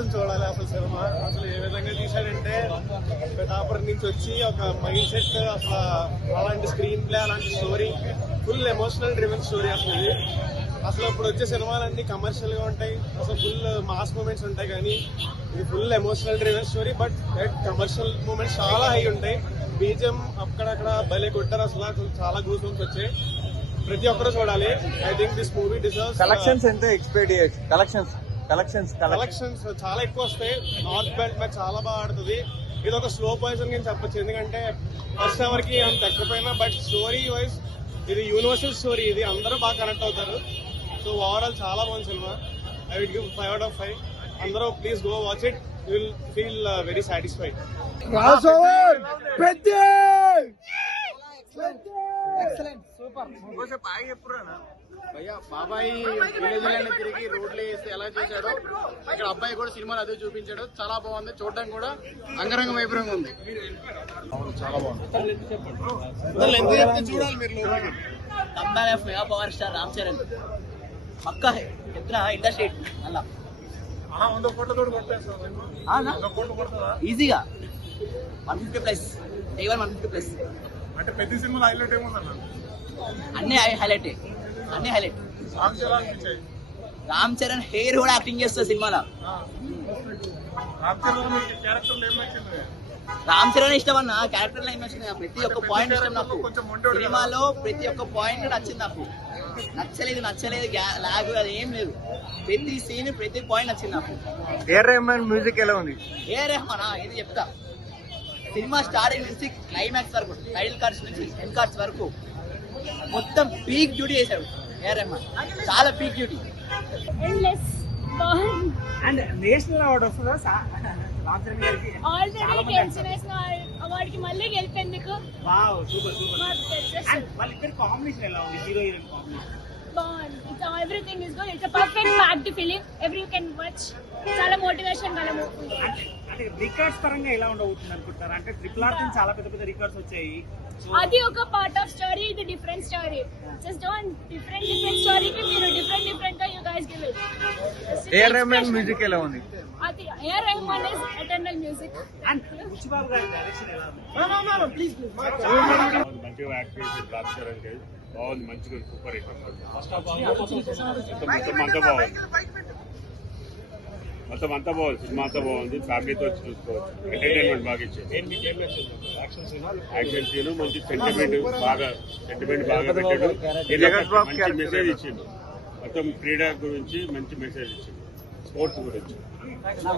కూర్చొని చూడాలి అసలు సినిమా. అసలు ఏ విధంగా తీశాడంటే పిఠాపురం నుంచి వచ్చి ఒక మైండ్ సెట్, అసలు అలాంటి స్క్రీన్ ప్లే, అలాంటి story, full emotional driven story అసలు ఇది. అసలు ఇప్పుడు వచ్చే సినిమాలన్నీ కమర్షియల్ గా ఉంటాయి, అసలు ఫుల్ మాస్ మూమెంట్స్ ఉంటాయి, కానీ ఇది full emotional driven story. But commercial moments చాలా హై ఉంటాయి. బీజిఎం అక్కడక్కడ భలే కొట్టారు, అసలు చాలా గూస్ బంప్స్ వచ్చాయి. ప్రతి ఒక్కరు చూడాలి. I think this movie deserves. Collections ఎంత ఎక్స్పెక్ట్ చేయొచ్చు? కలెక్షన్స్ చాలా ఎక్కువ వస్తాయి. నార్త్ బెల్ట్ మ్యాచ్ చాలా బాగా ఆడుతుంది. ఇది ఒక స్లో పాయిజన్ కింద చెప్పొచ్చు, ఎందుకంటే ఫస్ట్ అవర్ కి అంత తక్కువైనా, బట్ స్టోరీ వైజ్ ఇది యూనివర్సల్ స్టోరీ, ఇది అందరూ బాగా కనెక్ట్ అవుతారు. సో ఓవరాల్ చాలా బాగుంది cinema. I will give 5 out of 5. అందరూ please go watch it, you will feel very satisfied. భయ్యా బాబాయ్ విలేజ్లన్నీ తిరిగి రోడ్లు వేసి ఎలా చేశాడో ఇక్కడ అబ్బాయి కూడా సినిమాలు అదే చూపించాడు. చాలా బాగుంది, చూడడానికి కూడా అంగరంగ వైభవంగా ఉంది. చాలా బాగుంది. చూడాలి మీరు. Mega power star Ram Charan పక్కా ఎత్తున ఇండస్ట్రీ అలా ఈజీగా 150+, day 1 150+. అంటే పెద్ద సినిమాలో హైలైట్ ఏముందన్న? అన్ని హైలైట్. రామ్ చరణ్ హెయిర్ కూడా యాక్టింగ్ చేస్తారు సినిమాలో. రామ్ చరణ్ ఇష్టం అన్న, క్యారెక్టర్ లో నచ్చింది. ప్రతి ఒక్క పాయింట్ ఇష్టం నాకు. సినిమాలో ప్రతి ఒక్క పాయింట్ నచ్చింది నాకు. నచ్చలేదు లాగ్ అది ఏం లేదు. ప్రతి సీన్, ప్రతి పాయింట్ నచ్చింది నాకు. ఏఆర్ రెహమాన్ మ్యూజిక్ ఎలా ఉంది? ఏఆర్ రెహమాన్ ఇది చెప్తా. సినిమా స్టార్టింగ్ నుంచి క్లైమాక్స్ వరకు, టైటిల్ కార్డ్స్ నుంచి ఎండ్ కార్డ్స్ వరకు మొత్తం పీక్ డ్యూటీ చేశాడు ఏఆర్ రెహమాన్. చాలా peak duty. And national award వస్తుందా ఆల్రెడీ అవార్డుకి మళ్ళీ గెలిపేందుకు? Wow, super. అండ్ వాళ్ళిద్దరి కాంబినేషన్ ఎలా ఉంది? హీరో హీరోయిన్ కాంబినేషన్ బాగుంది. Everything is good. It's a perfect packed film. Every can watch. చాలా మోటివేషన్ గల మూవీ. అంటే రికార్డ్స్ పరంగా ఎలా ఉండబోతుంది అనుకుంటారు? అంటే ట్రిపుల్ ఆర్ నుంచి చాలా పెద్ద రికార్డ్స్ వచ్చాయి. అది ఒక పార్ట్ ఆఫ్ స్టోరీ, ఇది different story. Just on different story కి మీరు డిఫరెంట్ గా you guys give it. AR Rahman music ఎలా ఉంది? అది AR Rahman is eternal music. And ఖుషిబాబు గారి డైరెక్షన్ ఎలా ఉంది? నో ప్లీజ్ మంచిగా యాక్ట్ చేసి రామ్ చరణ్ గారు బాగుంది, మంచిగా సూపర్ హిట్. మొత్తం అంతా బాగుంది. సినిమా అంతా బాగుంది. ఫ్యామిలీతో వచ్చి చూసుకోవచ్చు. ఎంటర్టైన్మెంట్ బాగా ఇచ్చారు. యాక్షన్ సీన్ మంచి సెంటిమెంట్ బాగా పెట్టాడు. మంచి మెసేజ్ ఇచ్చిండు. మొత్తం క్రీడ గురించి మంచి మెసేజ్ ఇచ్చిండు, స్పోర్ట్స్ గురించి.